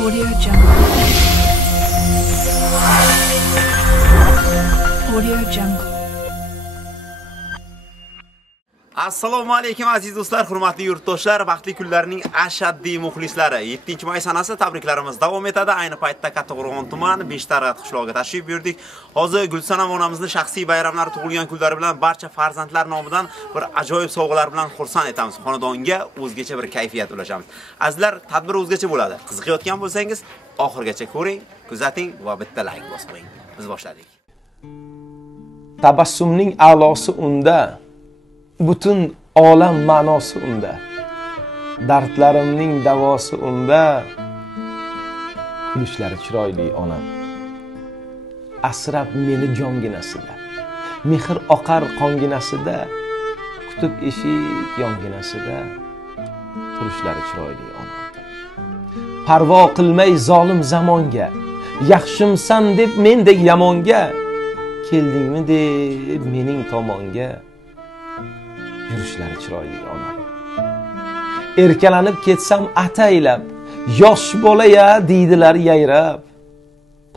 Audio Jungle. Audio Jungle. Assalomu alaykum aziz do'stlar, hurmatli yurtdoshlar, vaqtli kunlarning ashaddiy muxlislari. 7-may sanasi tabriklarimiz davom etadi. Ayni paytda Kattaqo'rg'on tumani Beshtarg'at qishlog'iga tashrif buyurdik. Hozir Gulsanam onamizning shaxsiy bayramlari, tug'ilgan kunlari bilan barcha farzandlar nomidan bir ajoyib sovg'alar bilan xursand etamiz. Xonadonga o'zgacha bir kayfiyat ulashamiz. Azizlar, tadbir o'zgacha bo'ladi. Qiziqayotgan bo'lsangiz, oxirgacha ko'ring, kuzating va bitta like bosib qo'ying. Biz boshladik. Tabassumning a'losi unda, butun olam ma'nosi unda. Dardlarimning davosi unda, kulishlari chiroyli onam. Asrab meni jonginasida, mehr oqar qonginasida, kutib eshik yonginasida, turishlari chiroyli onam. Parvo qilmay zolim zamonga, yaxshimsan deb mendek yamonga, keldingmi deb mening tomonga, yurishlari chiroyli onam. Erkalanib ketsam ataylab, yosh bola-ya deydilar yayrab,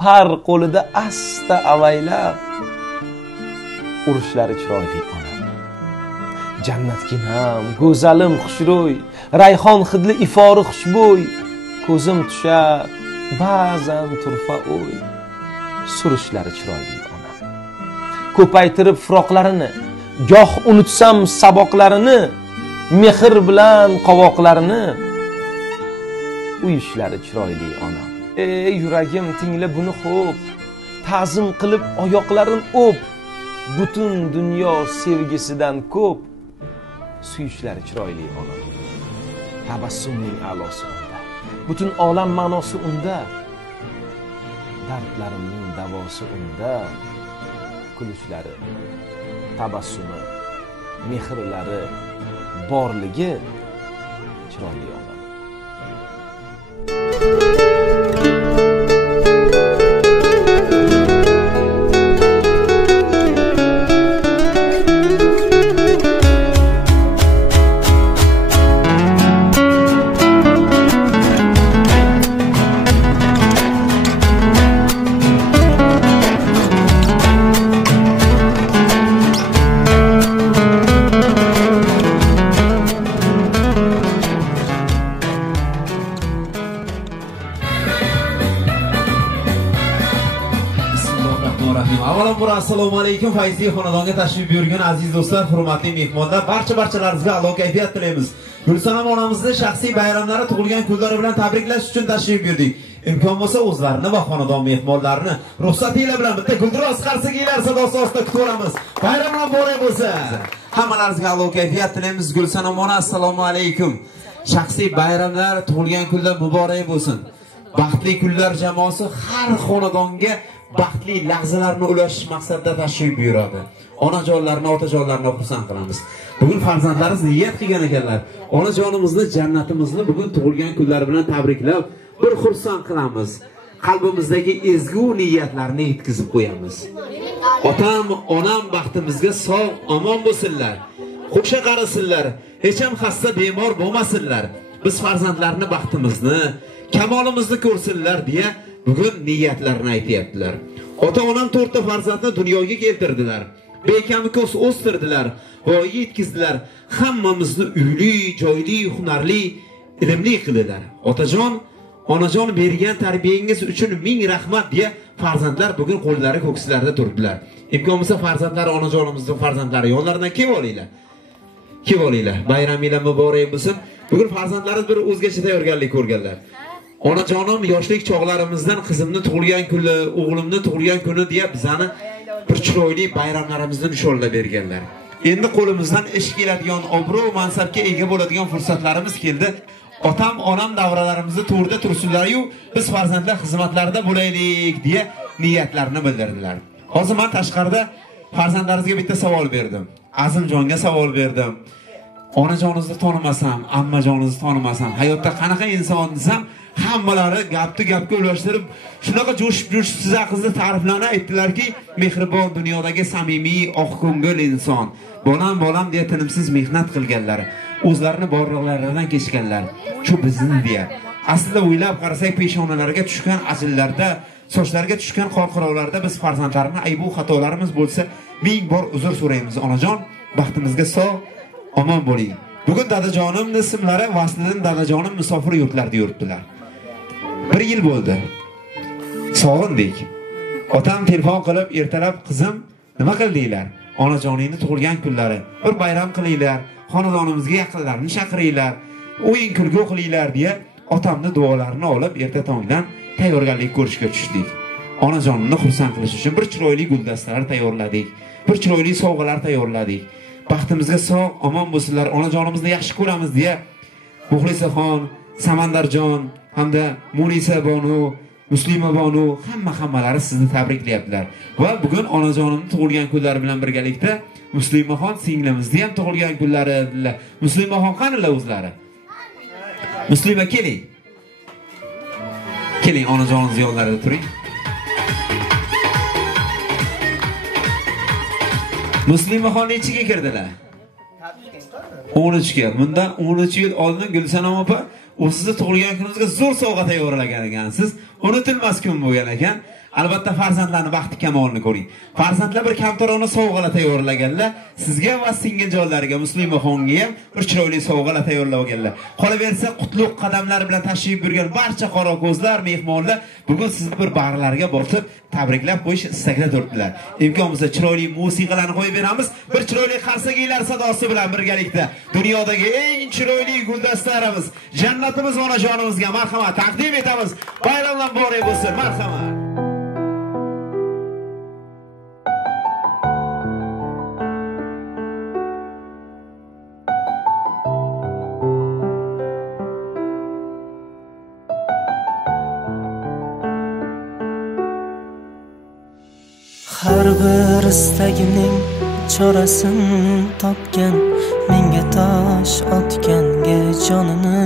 par qo'lida asta avaylab, urishlari chiroyli onam. Jannatginam, go'zalim xushro'y, rayhon hidli ifori xushbo'y, ko'zim tushar ba'zan turfa o'y, surishlari chiroyli onam. Ko'paytirib firoqlarini, goh unutsam saboqlarini, mehr bilan qovoqlarini, uyishlari chiroyli onam. Ey yuragim, tingla buni xo'p, ta'zim qilib oyoqlarin o'p, butun dunyo sevgisidan ko'p, suyishlari chiroyli onam. Tabassumning a'losi unda, butun olam ma'nosi unda, dardlarimning davosi unda, kulishlari, tabassumi, mehrlari borligi chiroyli onam. Assalomu alaykum, Fayziy xonadonga tashrif buyurgan aziz do'stlar, hurmatli mehmonlar, barchalaringizga a'lo kayfiyat tilaymiz. Gulsanam onamizning shaxsiy bayramlari, tug'ilgan kunlari bilan tabriklash uchun tashrif buyurdik. Imkon bo'lsa o'zlarini va xonadon mehmonlarini ruxsatinglar bilan bitta guldiroz qarsiginglar sadosi ostida kutaveramiz. Bayramlar muborak bo'lsin. Hammalaringizga a'lo kayfiyat tilaymiz. Gulsanam ona, assalomu alaykum. Shaxsiy bayramlar, tug'ilgan kunlar muborak bo'lsin. Baxtli kunlar jamoasi har xonadonga baxtli lahzalarni ulashish maqsadida tashrif buyuradi. Onajonlarni, otajonlarni xursand qilamiz. Bugun farzandlarimiz niyat qilgan ekanlar. Onajonimizni, jannatimizni bugun tug'ilgan kunlari bilan tabriklab, bir xursand qilamiz. Qalbimizdagi ezgu niyatlarni yetkazib qo'yamiz. Otam, onam baxtimizga sog', omon bo'lsinlar. Qo'sha qarasinlar, hech ham xasta, bemor bo'lmasinlar. Biz farzandlarni baxtimizni, kamolimizni ko'rsinlar deya bugun niyatlarini aytyaptilar. Ota-onam 4 ta farzandni dunyoga keltirdilar. Bekam ko'z o'stirdilar, voyaga yetkizdilar. Hammamizni uyli, joyli, hunarli, ilmli qildilar. Otajon, onajon bergan tarbiyangiz uchun ming rahmat deya farzandlar bugun qo'llari ko'kslarida turdilar. Imkon bo'lsa farzandlar, onajonimizning farzandlari yonlaridan kelib olinglar. Kelib olinglar. Bayramingiz muborak bo'lsin. Bugun farzandlarimiz bir o'zgacha tayyorgarlik ko'rganlar. Onajonim yoshlik chog'larimizdan qizimni tug'ilgan kuni, o'g'limni tug'ilgan kuni deya bizani bir chiroyli bayramlarimizni nishonlab berganlar. Endi qo'limizdan ish keladigan, obro' mansabga ega bo'ladigan fursatlarimiz keldi. Otam, onam davralarimizni to'rda tursinlar-yu, biz farzandlar xizmatlarida bo'laylik deya niyatlarini bildirdilar. Hozir men tashqarida farzandlarimizga bitta savol berdim. Azimjonga savol berdim. Onajoningizni tanimasam, ammajoningizni tanimasam, hayotda qanaqa inson desam, hammalari gapga ulashtirib, shunaqa jo'shib siz haqingizda ta'riflarni aytdilarki, mehribon, dunyodagi samimiy, oqko'ngil inson. Bolam deya tinimsiz mehnat qilganlar. O'zlarini borliqlaridan kechganlar. Shu bizni deya. Aslida o'ylab qarasak, peshonalariga tushgan ajinlarda, sochlariga tushgan qorqirovlarda biz farzandlarni aybu xatolarimiz bo'lsa, ming bor uzr so'raymiz. Onajon, baxtimizga sog', omon bo'ling. Bugun dadajonimning ismlari Vasliddin dadajonim musofir yurtlarda yuribdilar. 1 yil bo'ldi. Sog'indik. Otam telefon qilib, ertalab qizim, nima qildinglar? Onajoningni tug'ilgan kunlari bir bayram qilinglar, xonadonimizga yaqinlarni chaqiringlar, o'yin kulgu qilinglar deya otamni duolarini olib erta tongdan tayyorgarlik ko'rishga tushdik. Onajonimni xursand qilish uchun bir chiroyli guldastalar tayyorladik, bir chiroyli sovg'alar tayyorladik. Baxtimizga sog', omon bo'lsinlar, onajonimizni yaxshi ko'ramiz deya Muxlisaxon, Samandarjon hamda Munisa Bonu, Muslima Bonu hammalari sizni tabriklayaptilar. Va bugun onajonimning tug'ilgan kunlari bilan birgalikda Muslimaxon singlimizni ham tug'ilgan kunlari. Muslimaxon qanilar o'zlari? Muslima keling. Keling onajoningiz yonlarida turing. Muslimaxon nechiga kirdilar? 13 ga. Bundan 13 yil oldin Gulsanam opa sizni tug'ilgan kuningizga zo'r sovg'a tayyorlagan ekansiz. Unutilmas kun bo'lgan ekan. Albatta farzandlarning baxti kamolini ko'ring. Farzandlar bir kamtarona sovg'alar tayyorlaganlar. Sizga va singiljonlariga, Muslimaxonga ham bir chiroyli sovg'alar tayyorlaganlar. Qolaversa, qutlug' qadamlar bilan tashrif buyurgan barcha qora ko'zlar, mehmonlar bugun sizni bir bag'rlariga bosib tabriklab qo'yish istagida turibdilar. Imkon bo'lsa chiroyli musiqalarni qo'yib beramiz. Bir chiroyli qarsakiylar sadosi bilan birgalikda dunyodagi eng chiroyli guldastlarimiz, jannatimiz onajonimizga marhamat taqdim etamiz. Bayramlar muborak bo'lsin. Marhamat. Har bir istagimning chorasini topgan, menga tosh otganga jonini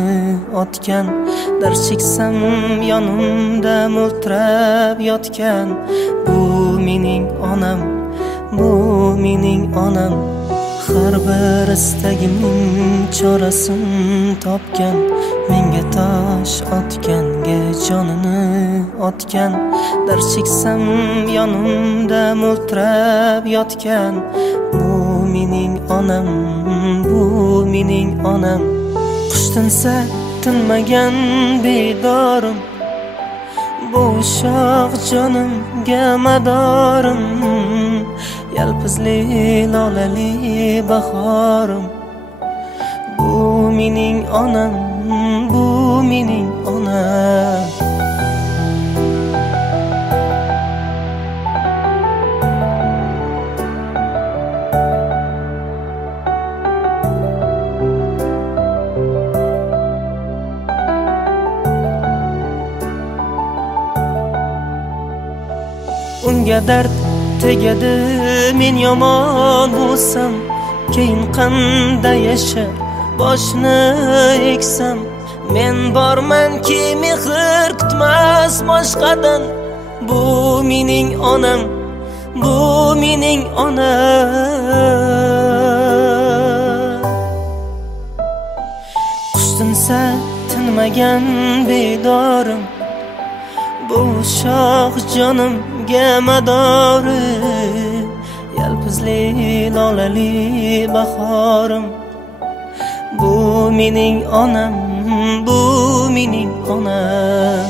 otgan, dard cheksam yonimda mo'ltirab yotgan, bu mening onam, bu mening onam. Har bir istagimning chorasini topgan, menga tosh otganga jonini otgan, dard cheksam yonimda mo'ltirab yotgan, bu mening onam, bu mening onam. Qush tinsa tinmagan bedorim, bu shoh jonimga madorim, yalpizli lolali bahorim, bu mening onam, bu mening onam. Unga dard tegadi, men yomon bo'lsam, keyin qanday yashab boshni eksam? Men bormanki mehr kutmas boshqadan, bu mening onam, bu mening onam. Qush tinsa tinmagan bedorim, bu shoh jonimga madori, yalpizli lolali bahorim, bu mening onam, bu mening onam.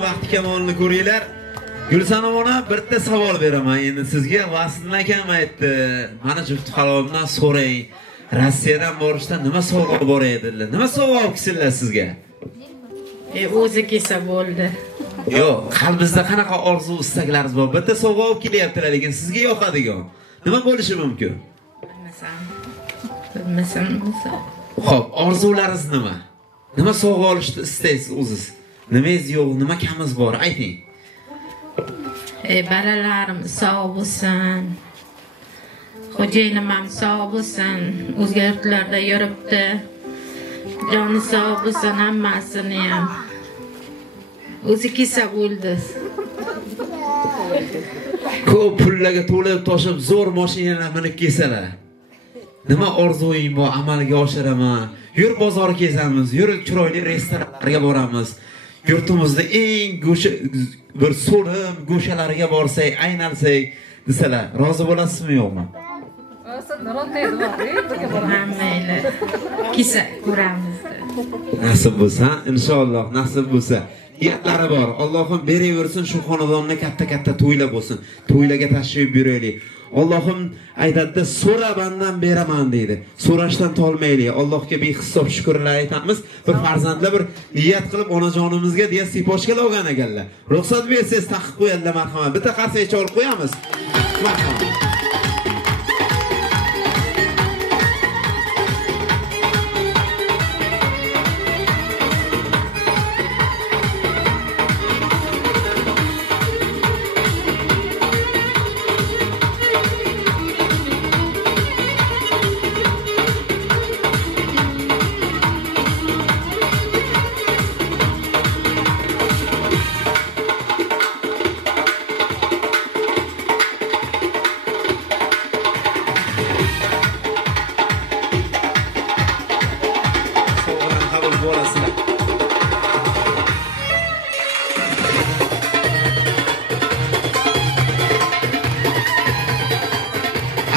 Vaqti kamolini ko'ringlar. Gulsanam ona bitta savol beraman endi sizga. Vasliddin akam aytdi, mana juft haloldan so'rang. Rossiyadan borishda nima sovg'a bor edilar? Nima sovg'a olib kelsinlar sizga? O'zi kelsa bo'ldi. Yo'q, qalbingizda qanaqa orzu istaklaringiz bor? Bitta sovg'a olib kelyaptilar, lekin sizga yoqadigan. Nima bo'lishi mumkin? Bilmasam. Xo'p, orzularingiz nima? Nima sovg'a olishni istaysiz o'zingiz? Nimangiz yo'q, nima kamiz bor? Ayting. Balalarim sog' bo'lsin. Xo'jayinim ham sog' bo'lsin, o'zga yurtlarda yuribdi. Joni sog' bo'lsin hammasini ham. O'zi kelsa bo'ldi. Ko'p pullarga to'lib toshib zo'r mashinalar minib kelsalar. Nima orzuying bor, amalga oshiraman. Yur bozor kezamiz, yur chiroyli restoranlarga boramiz. Yurtimizda eng bir so'lim go'shalariga borsak, aynalsak desalar, rozi bo'lasizmi yo'qmi? Mayli. Kelsa ko'ramiz. Nasib bo'lsa, inshaalloh nasib bo'lsa. Niyatlari bor. Allohim beraversin shu xonadonga katta to'ylar bo'lsin. To'ylarga tashrif buyuraylik. Allohim aytadi, so'ra bandan beraman deydi. So'rashdan tolmaylik. Allohga behisob shukrlar aytamiz. Bir farzandlar bir niyat qilib onajonimizga deya sipochga olgan ekanlar. Ruxsat bersangiz taqib qo'yadilar, marhamat. Bitta qarsakcha olib qo'yamiz. Marhamat.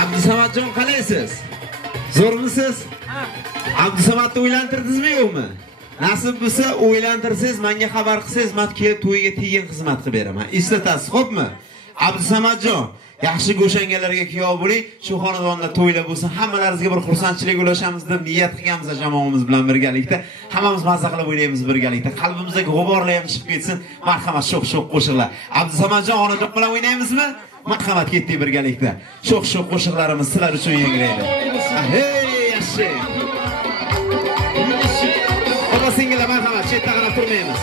Abdusamadjon qalaysiz? Zo'rmisiz? Abdusamadni o'ylantirdingizmi yo'qmi? Nasib bo'lsa o'ylantirsangiz, menga xabar qilsangiz, men kelib to'yiga tegin xizmat qilib beraman. Eslatasiz, xo'pmi? Abdusamadjon, yaxshi go'shangalarga kuyov bo'ling, shu xonadonda to'ylar bo'lsin, hammalaringizga bir xursandchilik ulashamiz deb niyat qilganmiz jamoamiz bilan birgalikda. Hammamiz mazza qilib o'ynaymiz birgalikda. Qalbimizdagi g'uborlar ham chiqib ketsin. Marhamat, sho'x qo'shiqlar. Abdusamadjon, onajon bilan o'ynaymizmi? Marhamat, ketdik birgalikda. Sho'x qo'shiqlarimiz sizlar uchun yangraydi. Hey, yaxshi. Opa singillar, marhamat, chetda qarab turmaymiz.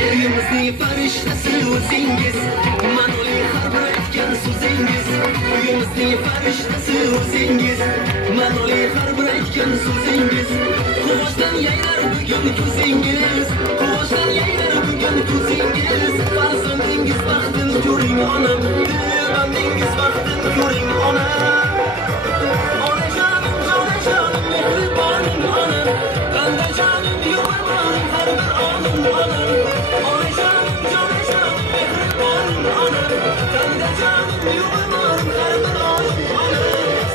Yerimizning farishtasi o'zingiz, ma'noli har bir aytgan so'zingiz. Yerimizning farishtasi o'zingiz, ma'noli har bir aytgan so'zingiz. Quvoshdan yayrar bugun ko'zingiz, quvoshdan yayrar bugun ko'zingiz. Farzandingiz baxtini ko'ring onam, farzandingiz baxtini ko'ring onam. Onajonim, jonajonim, mehribonim onam, qandajonim yo'qman har bir onim onam. Onajonim, jonajonim, mehribonim onam, qandajonim yo'qman har bir onim onam.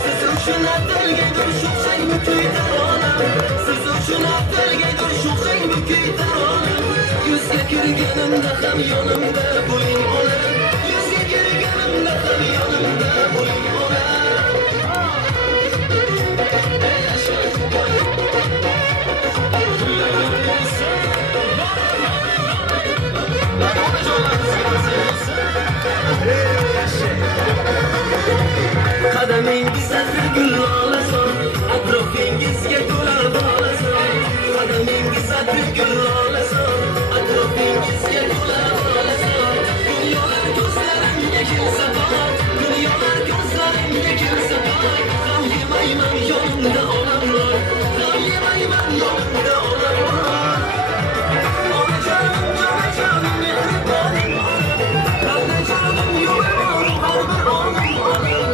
Siz uchun atalgaydir sho'xsang bukaydir onam, siz uchun atalgaydir sho'xsang bukaydir onam. Yuzga kirganimda ham yonimda bo'ling onam, yuzga kirganimda ham yonimda bo'ling onam. Qadamingiz asr gul olason, atrofingizga to'la bolason. Qadamingiz asr gul olason, atrofingizga to'la bolason. Dunyolar ko'zlarimga kelsa bor, dunyolar ko'zlarimga kelsa bor. G'am yemayman yonimda onam bor, g'am yemayman yonimda onam bor. Onajonim, jonajonim, mehribonim onam, qandajonim yo'qman har bir onim onam.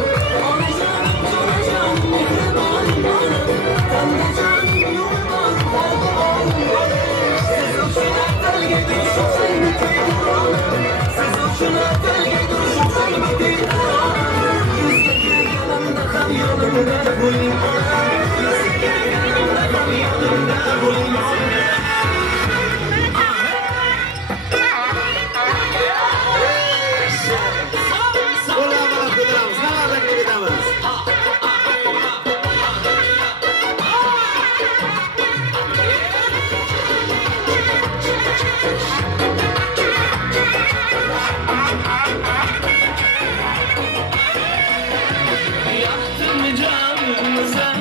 Onajonim, jonajonim, mehribonim onam, qandajonim yo'qman har bir onim onam. Siz uchun atalgaydir sho'xsang bukaydir onam, siz uchun atalgaydir sho'xsang bukaydir onam. Yuzga kirganimda ham yonimda bo'ling onam, yuzga kirganimda ham yonimda bo'ling onam. Yaktım canımıza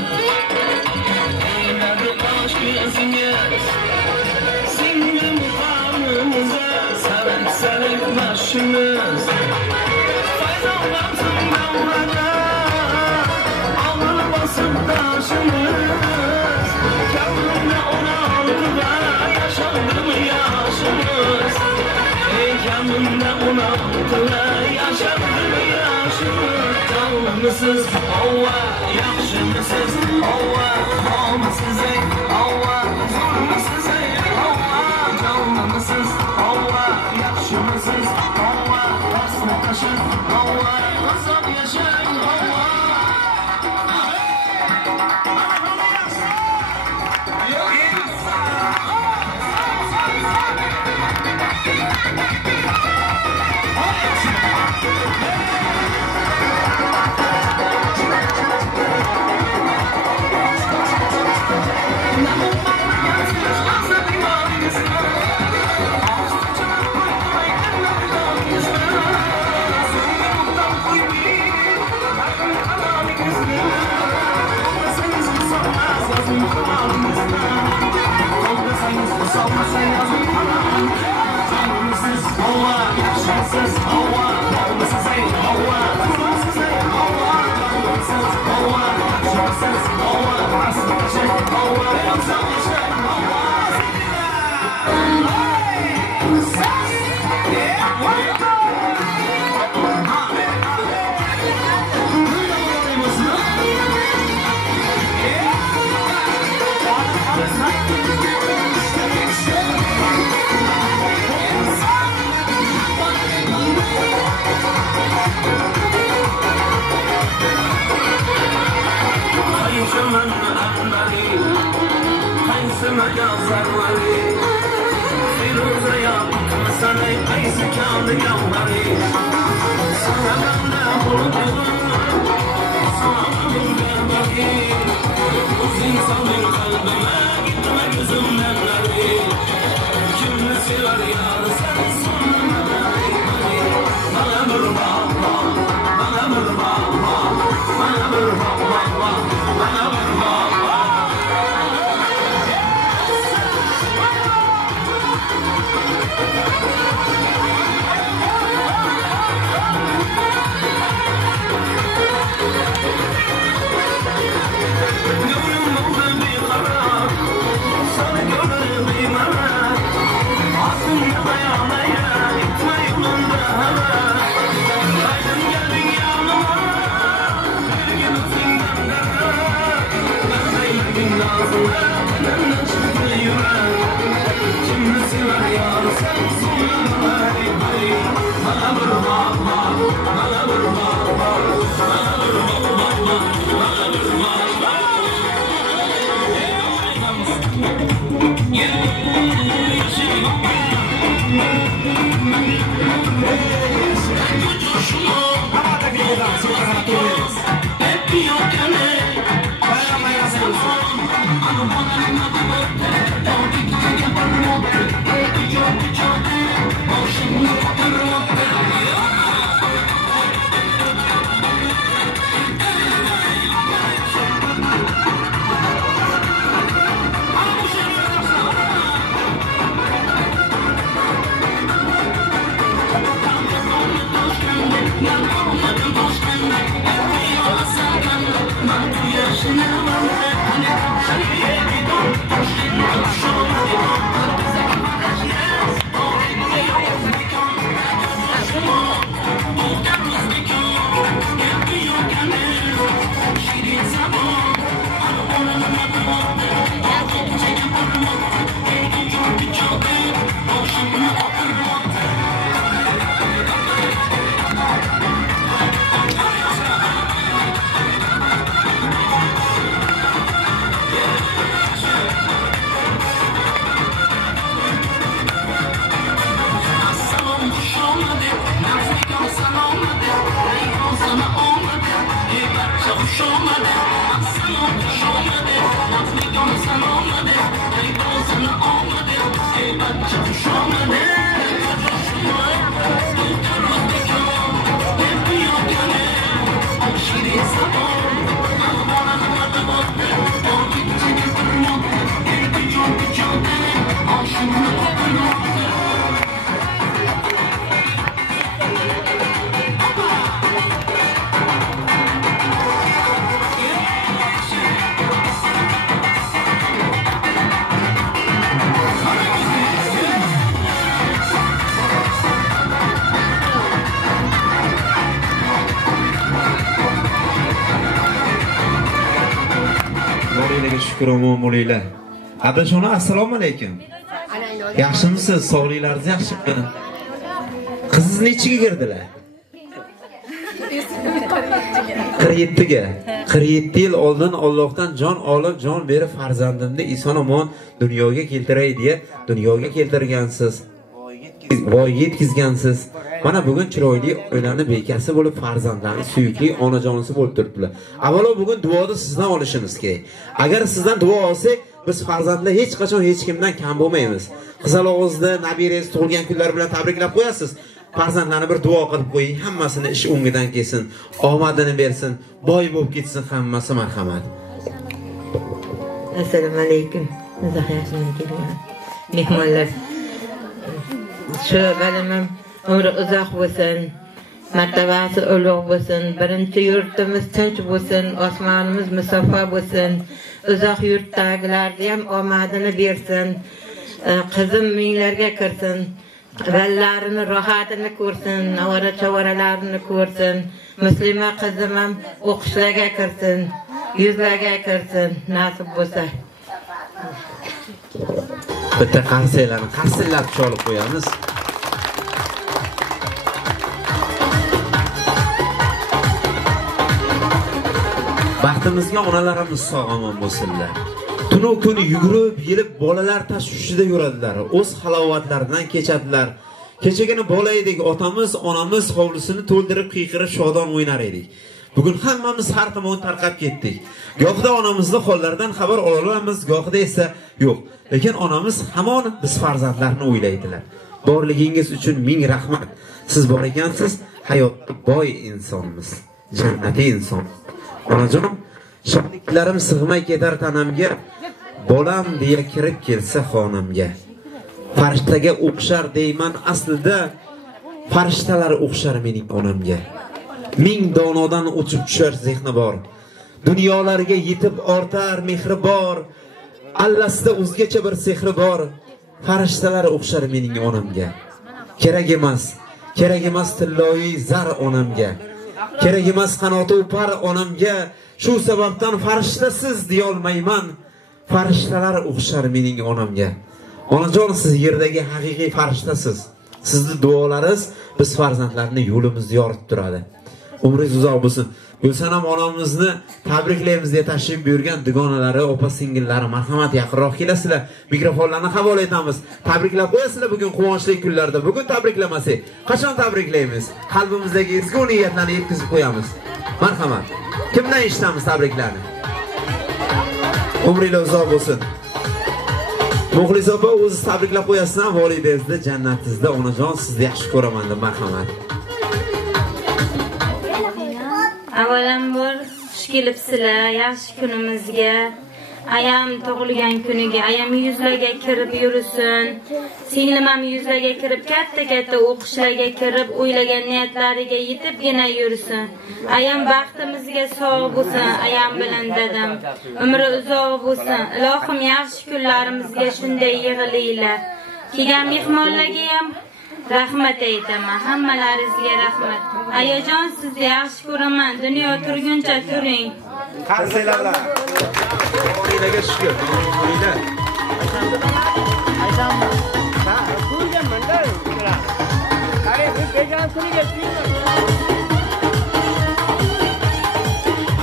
Shodmisiz, ova, yaxshimisiz, ova, xomisiz, ova, zo'rmisiz, ova, jonimisiz, ova, yaxshimisiz, ova, rasmi tashib, ova, uzoq yashang, ova. Xudoga shukr omon bo'linglar. Adashona assalomu alaykum. Yaxshimisiz? Sog'liklaringiz yaxshimi? Qizingiz nechiga kirdilar? 47 ga. 47 yil oldin Allohdan jon olib, jon berib farzandimni eson-omon dunyoga keltiray deya dunyoga keltirgansiz. Voyaga yetkazgansiz. Mana bugun chiroyli oilani bekasi bo'lib, farzandlarning suyukli onajonisi bo'lib turibdilar. Avvalo bugun duoni sizdan olishimiz kerak. Agar sizdan duo olsak, biz farzandlar hech qachon hech kimdan kam bo'lmaymiz. Qizalog'izda nabirangiz tug'ilgan kunlar bilan tabriklab qo'yasiz. Farzandlarni bir duo qilib qo'ying, hammasini ish o'ngidan kelsin, omadini bersin, boy bo'lib ketsin, hammasi marhamat. Assalomu alaykum. Zaxiyatini kelgan mehmonlar. Shu balamam umri uzoq bo'lsin, martabasi ulug' bo'lsin, birinchi yurtimiz tinch bo'lsin, osmonimiz musaffo bo'lsin, uzoq yurtdagilarga ham omadini bersin, qizim minglarga kirsin, vallarini rohatini ko'rsin, avara chavaralarini ko'rsin, muslima qizim ham o'qishlarga kirsin, yuzlarga kirsin, nasib bo'lsa. Bitta qarsaklarni qarsillab cholib qo'yamiz. Baxtimizga onalarimiz sog'-omon bo'lsinlar. Tunu kuni yugurib, yelib bolalar tashvishida yuradilar. O'z halovatlaridan kechadilar. Kechagina bola edik, otamiz, onamiz hovlisini to'ldirib, qiyqirib, shodon o'ynar edik. Bugun hammamiz har tomon tarqab ketdik. Gohida onamizning hollaridan xabar olamiz, gohida esa yo'q. Lekin onamiz hamon biz farzandlarni o'ylaydilar. Borligingiz uchun ming rahmat. Siz bor ekansiz, hayotda boy insonmiz, jannatiy inson. Onajon, shodliklarim sig'may ketar tanamga, bolam deya kirib kelsa xonamga. Farishtaga o'xshar deyman aslida, farishtalar o'xshar mening onamga. Ming donodan o'chib tushar zehni bor. Dunyolarga yetib ortar mehri bor. Allasida o'zgacha bir sehri bor. Farishtalar o'xshar mening onamga. Kerak emas tilloyi zar onamga. Kerak emas qanoti upar onamga. Shu sababdan farishtasiz deya olmayman. Farishtalar o'xshar mening onamga. Onajon, siz yerdagi haqiqiy farishtasiz. Sizning duolaringiz biz farzandlarni yo'limizni yoritib turadi. Umringiz uzoq bo'lsin. Gulsanam onamizni tabriklaymiz deya tashrif buyurgan dugonalari, opa-singillari, marhamat yaqinroq kelasizlar. Mikrofonlarni qabul etamiz. Tabriklab qo'yasizlar bugun quvonchli kunlarda. Bugun tabriklamasak, qachon tabriklaymiz? Qalbimizdagi ezgu niyatlarni yetkazib qo'yamiz. Marhamat. Kimdan eshitamiz tabriklarni? Umringiz uzoq bo'lsin. Muxlis opa, o'zingiz tabriklab qo'yasizlar, volidangizni jannatingizda onajon sizni yaxshi ko'raman deb marhamat. Avvalambor xush kelibsizlar yaxshi kunimizga. Ayam tug'ilgan kuniga ayam yuzlarga kirib yursin. Singlim ham yuzlarga kirib katta o'qishlarga kirib o'ylagan niyatlariga yetibgina yursin. Ayam baxtimizga sog' bo'lsin, ayam bilan dadam. Umri uzoq bo'lsin. Ilohim yaxshi kunlarimizga shunday yig'ilinglar. Kelgan mehmonlarga ham rahmat aytaman. Hammalaringizga rahmat. Ayajon, sizni yaxshi ko'raman. Dunyo turguncha turing. Qarsaylar bilan. Oilaga shukr. Oila.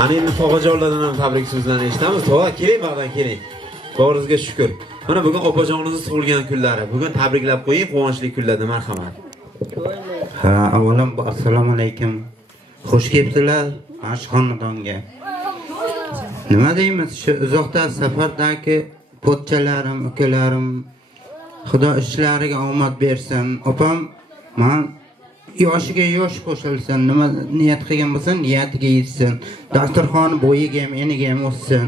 Ana endi tog'ajonlardan ham tabrik so'zlarini eshitamiz. Tog'a, keling, bog'dan keling. Boringizga shukr. Mana bugun opajoningiz tug'ilgan kunlari. Bugun tabriklab qo'ying, quvonchli kunlarda, marhamat. Ha, avvalambor assalomu alaykum. Xush kelibsizlar mana xonadonga. Nima deymiz, shu uzoqdan safardagi pochchalarim, ukalarim, Xudo ishlariga omad bersin. Opam men yoshiga yosh qo'shilsin, nima niyat qilgan bo'lsa, niyatiga yetsin. Dasturxon bo'yiga ham, eniga ham o'ssin.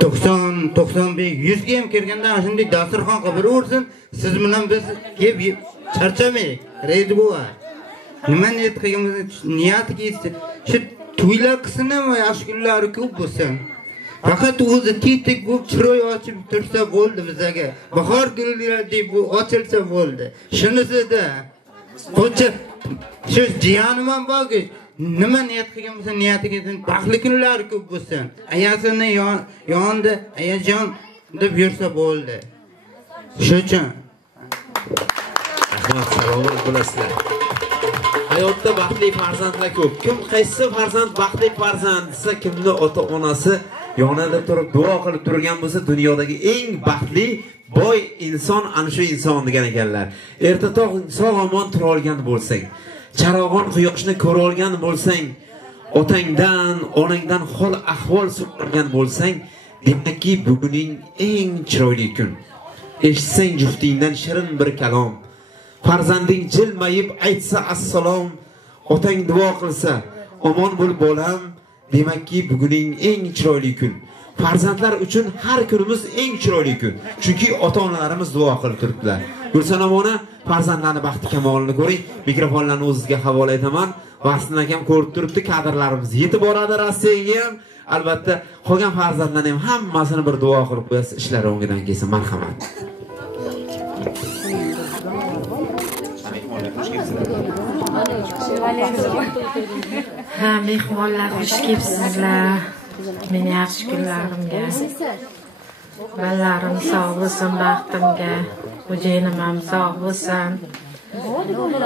90, 95, 100 ga ham kirganda shunday dasturxon qilib ursin. Siz bilan biz yeb charchamay, reyd bo'lar. Nima niyat qilgan bo'lsa, niyatiga yetsin. Shu to'ylar qilsin ham yaxshi kunlari ko'p bo'lsin. Faqat o'zi tetik bo'lib chiroy ochib tursa bo'ldi bizga. Bahor gullaridek ochilsa bo'ldi. Shunisi-da. Qo'cha shu jiyanim ham borki, nima niyat qilgan bo'lsa niyatiga baxtli kunlari ko'p bo'lsin. Ayasini yonda ayajon deb yursa bo'ldi. Shuning uchun rahmat, salomat bo'lasizlar. Hayotda baxtli farzandlar ko'p. Kim qaysi farzand baxtli farzand desa, kimni ota-onasi yonida turib duo qilib turgan bo'lsa, dunyodagi eng baxtli boy inson ana shu inson degan ekanlar. Erta tog' sog'-omon tura olgan bo'lsang, charog'on quyoshni ko'ra olgan bo'lsang, otangdan, onangdan hol ahvol so'ragan bo'lsang, demakki buguning eng chiroyli kun. Eshitsang juftingdan shirin bir kalom, farzanding jilmayib aytsa assalom, otang duo qilsa omon bo'l bolam, demakki buguning eng chiroyli kun. Farzandlar uchun har kunimiz eng chiroyli kun. Chunki ota-onalarimiz duo qilib turibdilar. Gulsanam ona farzandlarning baxti kamolini ko'ring. Mikrofonlarni o'zizga havola etaman. Vastin akam ko'rib turibdi, kadrlarimiz yetib boradi Rossiyaga ham. Albatta, qolgan farzandlarning ham hammasini bir duo qilib qo'yasiz, ishlari o'ngidan kelsin. Marhamat. Ha, mehmonlar xush kelibsizlar. Meni yaxshi kunlarimga. Balarim sog' bo'lsin, baxtimga. Xo'jayinim ham sog' bo'lsin.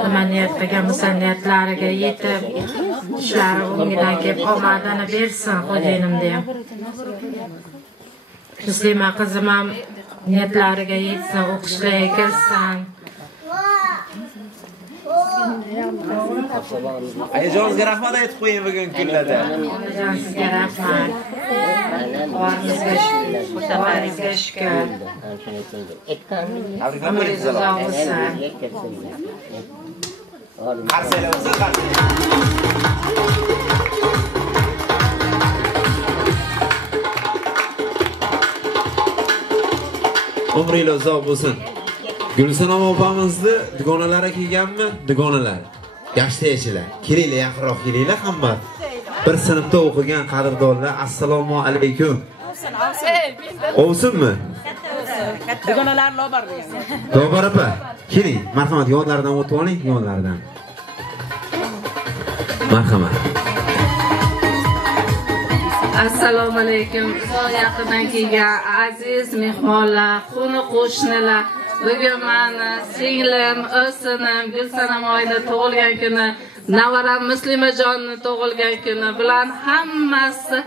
Nima niyat qilgan bo'lsa niyatlariga yetib, ishlari o'ngidan kelib omadini bersin xo'jayinimda ham. Muslima qizim ham niyatlariga yetsin, o'qishlarga kirsin. Ayajoningizga rahmat aytib qo'ying bugun kunlarda. Ayajoningizga rahmat. Xudoyingizga shukr. Umringiz uzoq bo'lsin. Umringiz uzoq bo'lsin. Gulsanam opamizni dugonalari kelganmi? Dugonalar. Yoshdagilar, kelinglar, yaqinroq kelinglar hamma. Bir sinfda o'qigan qadrdonlar, assalomu alaykum. Ovsinmi? Dugonalar lobar. Lobar opa, keling, marhamat, yonlaridan o'tib oling, yonlaridan. Marhamat. Assalomu alaykum. Yaqindan kelgan aziz mehmonlar, xona qo'shnilar. Bugun meni singlim, o'sinim Gulsanam oyda tug'ilgan kuni, navaram Muslimajonning tug'ilgan kuni bilan hammasi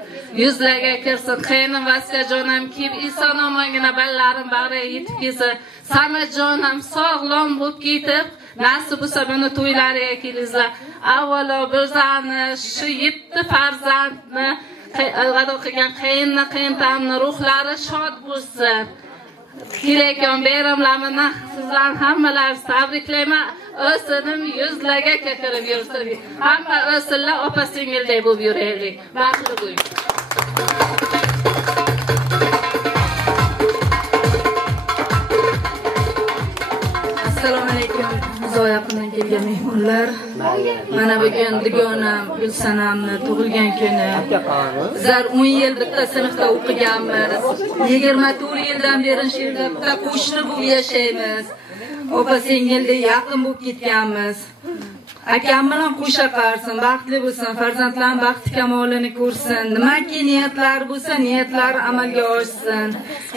yuzlarga kirsin. Qaynim Vaskajonim kelib, eson omongina balalarim bag'riga yetib kelsa, Samatjonim sog'lom bo'lib ketib, nasib bo'lsa buni to'ylariga kelingizlar. Avvalo bizani shu 7 farzandni g'ado qilgan qayntamni ruhlari shod bo'lsin. Kelakon bayramlarni sizlarni hammalaringizni tabriklayman. O'sinim yuzlarga kirib yursin. Hamma o'sinlar opa singildek bo'lib yuraylik. Baxtli bo'ling. Assalomu alaykum. Zoyaqdan kelgan mehmonlar. Mana bugun dugonam Gulsanamni tug'ilgan kuni. Bizlar 10 yil bitta sinfda o'qiganmiz. 24 yildan beri shu yerda bitta qo'shni bo'lib yashaymiz. Opa singildek yaqin bo'lib ketganmiz. Akam bilan qo'sha qarsin, baxtli bo'lsin, farzandlarning baxti kamolini ko'rsin. Nimaki niyatlari bo'lsa, niyatlari amalga oshsin.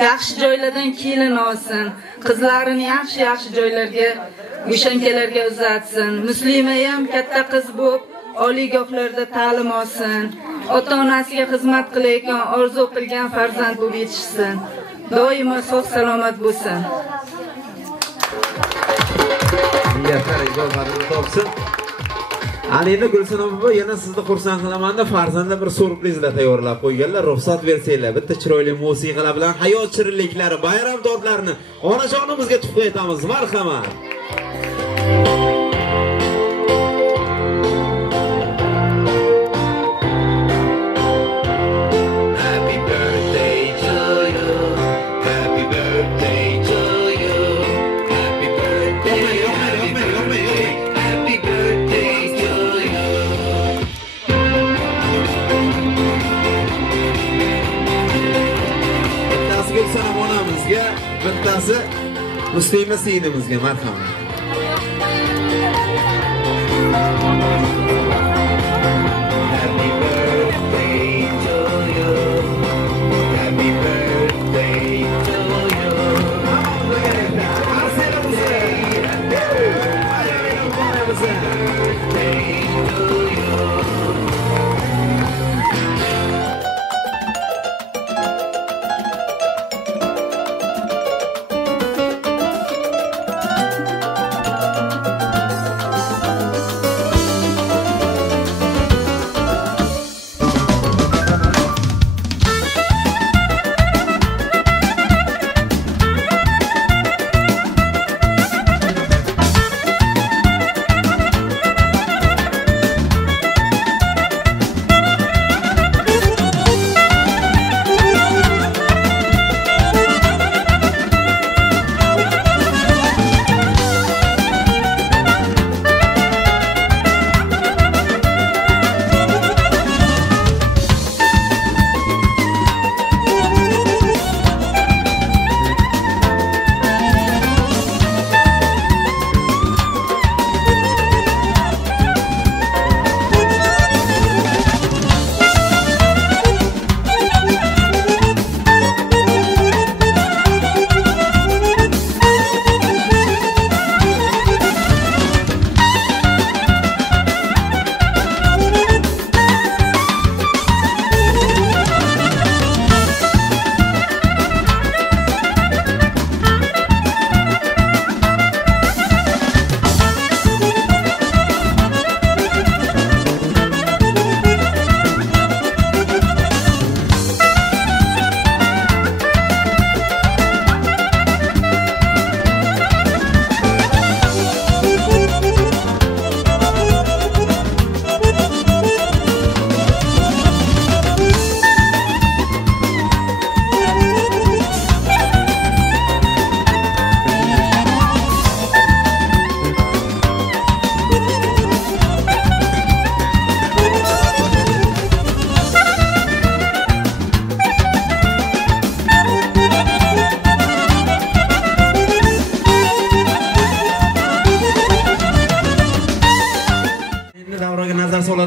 Yaxshi joylardan kelin olsin. Qizlarini yaxshi joylarga, go'shankalarga uzatsin. Muslima ham katta qiz bo'lib, oliygohlarda ta'lim olsin. Ota-onasiga xizmat qilayotgan, orzu qilgan farzand bo'lib yetishsin. Doimo sog' salomat bo'lsin. Niyatlar ijobatini topsin. Alini Gulsanam opa, yana sizni xursand qilaman-da, farzandlar bir surprizlar tayyorlab qo'yganlar. Ruxsat bersanglar, bitta chiroyli musiqalar bilan hayot shirinliklari, bayram dodlarini onajonimizga tuhfa etamiz. Marhamat. Bittasi Muslima singlingizga marhamat.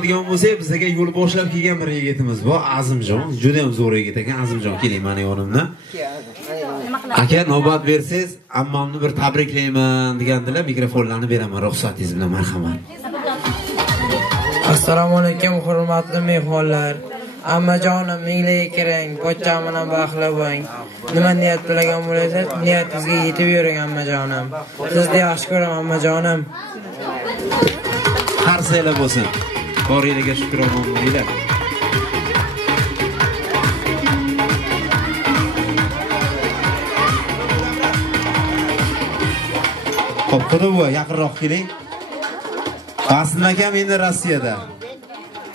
keladigan bo'lsak, bizga yo'l boshlab kelgan bir yigitimiz bor, Azimjon. Juda ham zo'r yigit ekan. Azimjon, keling meni yonimdan. Aka, navbat bersangiz, ammamni bir tabriklayman degandilar, mikrofonlarni beraman ruxsatingiz bilan, marhamat. Assalomu alaykum, hurmatli mehmonlar. Ammajonim, minglarga kirang, pochcham bilan baxtli bo'ling. Nima niyat bilagan bo'lsangiz, niyatingizga yetib yuring, ammajonim. Sizni yaxshi ko'raman, ammajonim. Har sayla bo'lsin. Boringlarga shukronam bo'linglar. Xo'p, xudo bu yaqinroq keling. Qasim akam endi Rossiyada.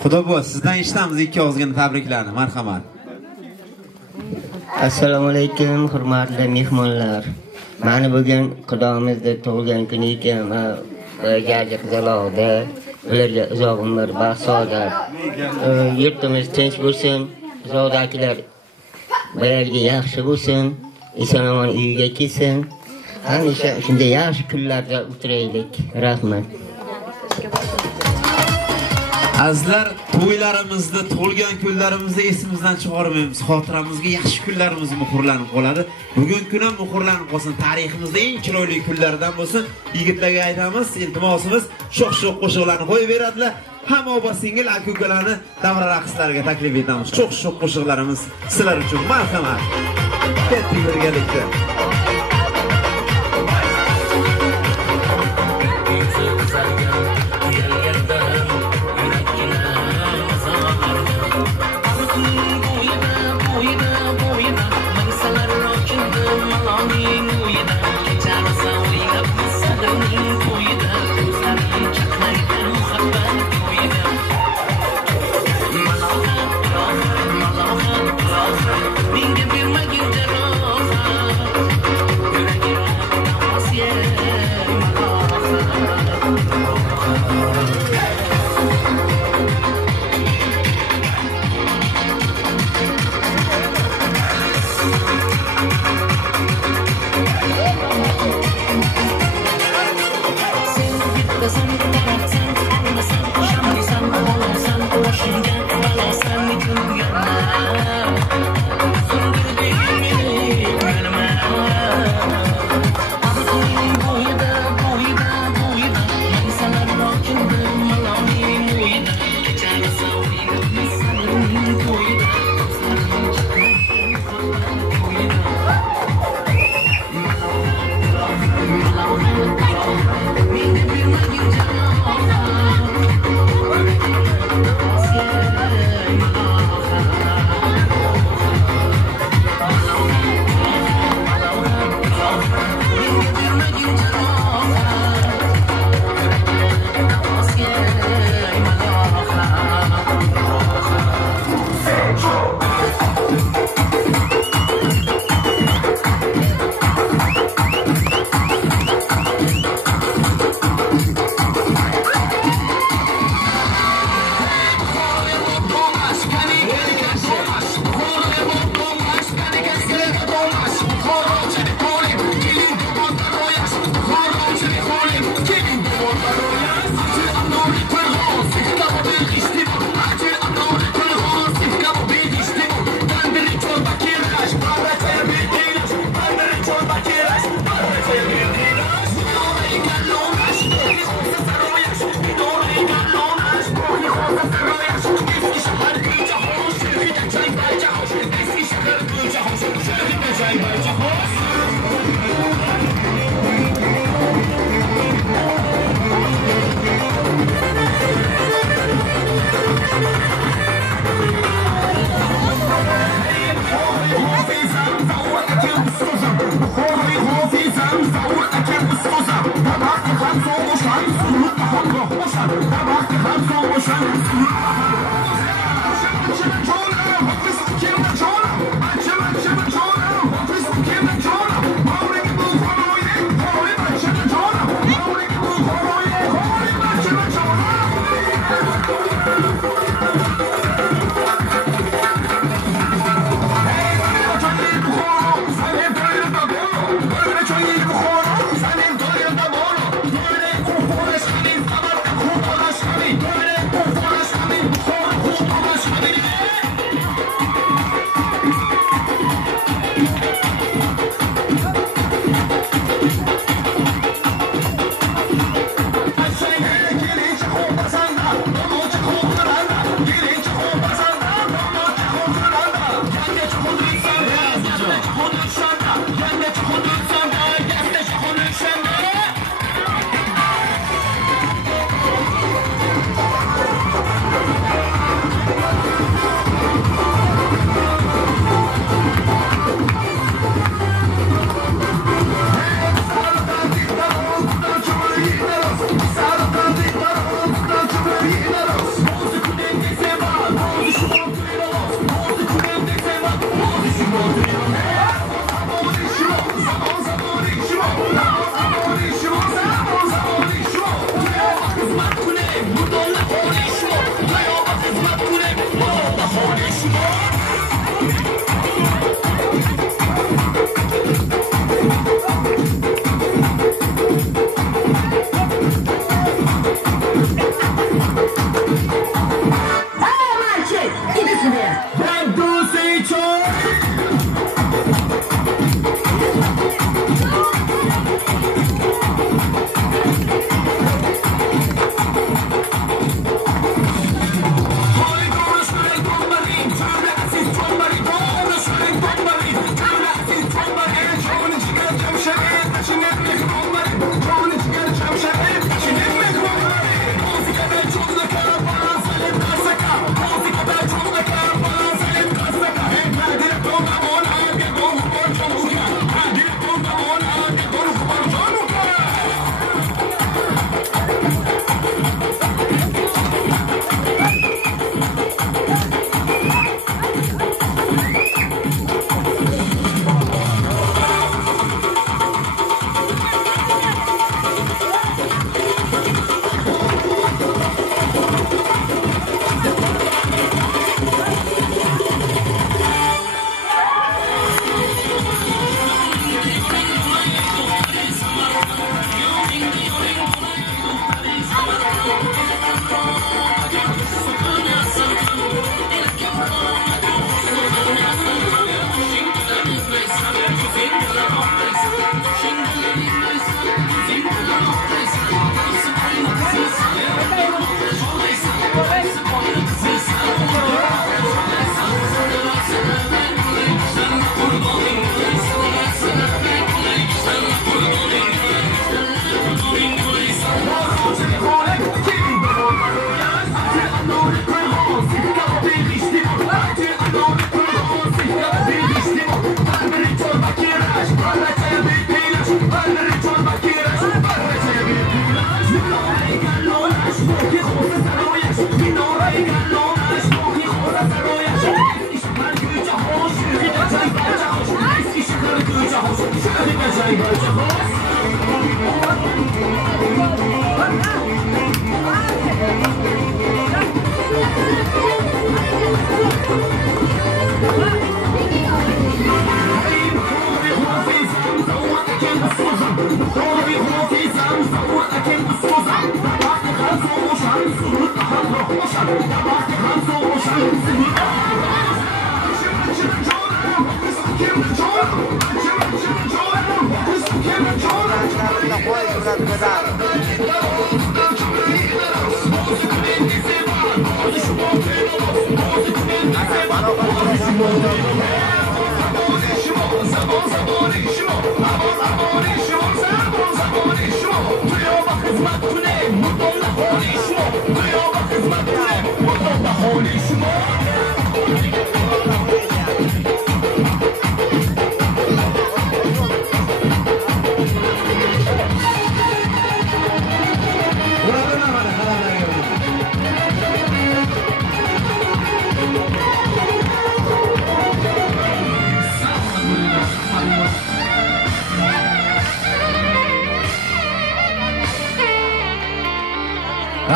Xudo bu sizdan eshitamiz ikki og'izgina tabriklarni, marhamat. Assalomu alaykum, hurmatli mehmonlar. Mani bugun xudomizni tug'ilgan kuni ekan, jaji qizaloqda ularga uzoq umr, baxt, saodat. Yurtimiz tinch bo'lsin, zodakilar bayarga yaxshi bo'lsin, eson-omon uyiga kelsin. Hamisha shunday yaxshi kunlarda o'tiraylik. Rahmat. Azizlar, to'ylarimizni, tug'ilgan kunlarimizni esimizdan chiqarmaymiz. Xotiramizga yaxshi kunlarimiz muhrlanib qoladi. Bugun kun ham muhrlanib qolsin. Tariximizda eng chiroyli kunlardan bo'lsin. Yigitlarga aytamiz, iltimosimiz, sho'x-sho'x qo'shiqlarni qo'yib beradilar. Hamma opa-singil aka-ukalarni davra raqslariga taklif etamiz. Sho'x-sho'x qo'shiqlarimiz sizlar uchun marhamat. Ketdik birgalikda.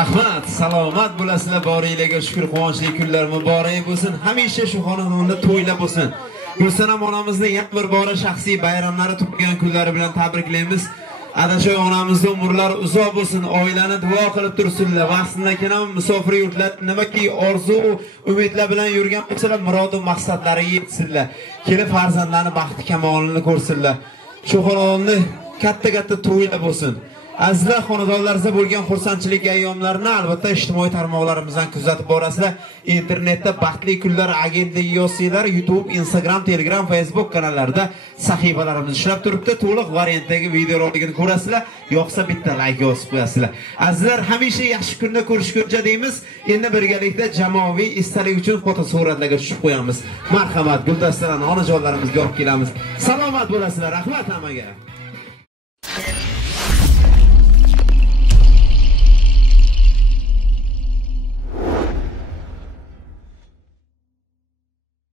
Rahmat, salomat bo'lasizlar, boringlarga shukr, quvonchli kunlar muborak bo'lsin. Hamisha shu xonadonda to'ylar bo'lsin. Gulsanam onamizni yana bir bora shaxsiy bayramlari tug'ilgan kunlari bilan tabriklaymiz. Adashoy onamizning umrlari uzoq bo'lsin, oilani duo qilib tursinlar. Vaqtida ham musofir yurtlar nimaki orzu, umidlar bilan yurgan bo'lsalar, murod va maqsadlariga yetsinlar. Kelib farzandlarni baxti kamolini ko'rsinlar. Shu xonadonni katta to'ylar bo'lsin. Azizlar, xonadonlaringizda bo'lgan xursandchilik ayyomlarini albatta ijtimoiy tarmoqlarimizdan kuzatib borasizlar. Internetda Baxtli kunlar agentligi yozsanglar, YouTube, Instagram, Telegram, Facebook kanallarida sahifalarimiz ishlab turibdi. To'liq variantdagi videorolikni ko'rasizlar. Yo'qsa bitta like yozib qo'yasizlar. Azizlar, hamisha yaxshi kunda ko'rishguncha deymiz. Endi birgalikda jamoaviy istalik uchun fotosuratlarga tushib qo'yamiz. Marhamat, guldastalarni onajonlarimizga olib kelamiz. Salomat bo'lasizlar. Rahmat hammaga.